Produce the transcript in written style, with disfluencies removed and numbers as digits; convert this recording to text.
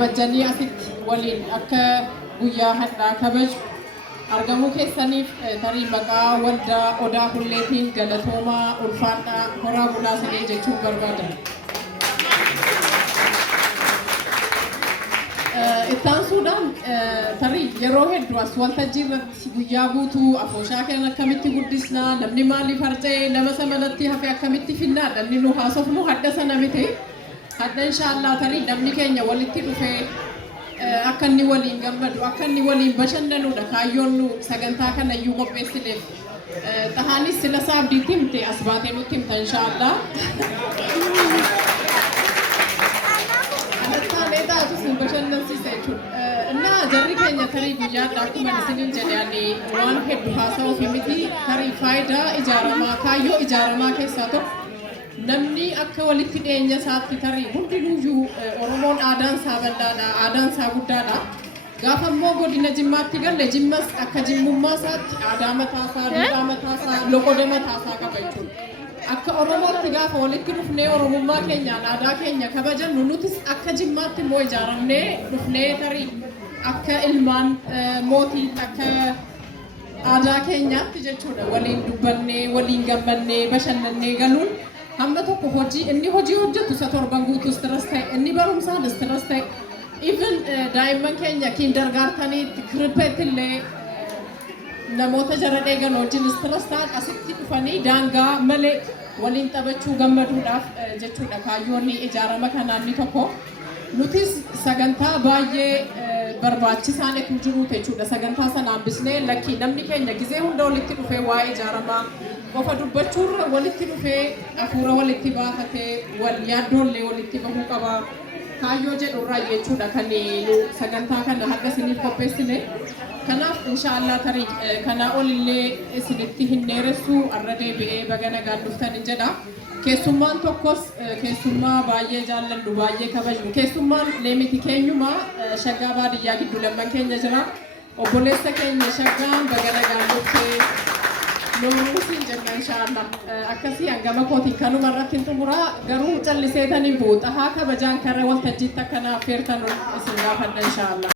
kabajanii asitti waliin akka guyyaa har'aa kabaju argamuu keessaniif tarii maqaa waldaa Odaa Hulleetiin galatoomaa ulfaadhaa horaa bulaa sanii jechuun barbaadan. Ittaan suudhaan tarii yeroo hedduu as waltajjii irratti guyyaa guutuu afooshaa kan akkamitti guddisnaa namni maaliif harca'ee nama samanatti hafe akkamitti finnaa namni nu haasofnu hadda sana miti hadda inshaallah tarii namni keenya walitti dhufee akka inni waliin gammadu akka inni waliin bashannanudha kaayyoon nu sagantaa kana iyyuu qopheessineef tahaanis sila saabdiitti himte as baatee nutti himta inshaallah. እና ጀሪ ከኛ ተሪ ጉያ ዳኩመ ነስሊን ጀዳኒ ዋን ሄድ ሀሳው ፊሚቲ ተሪ ፋይዳ ኢጃራማ ካዮ ኢጃራማ ከሳቶ ነምኒ አከ ወልቲ ዴኛ ሳት ተሪ ሁንዲኑጁ ኦሮሞን አዳን ሳበላዳ አዳን ሳጉዳዳ ጋፈሞ ጎዲነ ጅማቲ ገለ ጅመስ አከ ጅሙማ ሳት አዳመታሳ ዱዳመታሳ ሎቆደመታሳ ከበይቱ akka Oromootti gaafa walitti dhufnee Oromummaa keenyaan aadaa keenya kabajannu nutis akka jimmaatti immoo ijaaramnee dhufnee tarii akka ilmaan mootii akka aadaa keenyaatti jechuudha waliin dubbannee waliin gammannee bashannannee galuun hamma tokko hojii inni hojii hojjetu isa torban guutuu stress ta'e inni barumsaan stress ta'e even daa'imman keenya kindergaartaniitti kirippeetti illee namoota jara dheegan wajjin stress ta'an asitti dhufanii daangaa malee waliin taphachuu gammaduudhaaf jechuudha kaayyoonni ijaarama kanaan ni tokko nutis sagantaa baay'ee barbaachisaan eetu jiru jechuudha sagantaa sanaan bisnee lakkii namni keenya gizee hunda walitti dhufee waa'ee ijaaramaa qofa dubbachuurra walitti dhufee hafuura walitti baafatee wal yaaddoollee walitti bahuu qaba kaayyoo jedhurraa jechuudha kan sagantaa kana har'a isiniif qopheessine. Kanaaf inshaallah tarii kana olillee isinitti hin dheeressu arra deebi'ee bagana gaadhuftan hin jedha. Keessummaan tokkos keessummaa baay'ee jaalladhu baay'ee kabajnu. Keessummaan leemiti keenyumaa shaggaa baadiyyaa gidduu lamman keenya jira. Obboleessa keenya shaggaan bagana gaadhuftee nuumuusin jenna inshaallah. Akkasii hangama kootiin kanuma irratti hin xumuraa garuu calliseetanii buuxa haa kabajaan karra waltajjiitti akkana affeertan isin gaafanna inshaallah.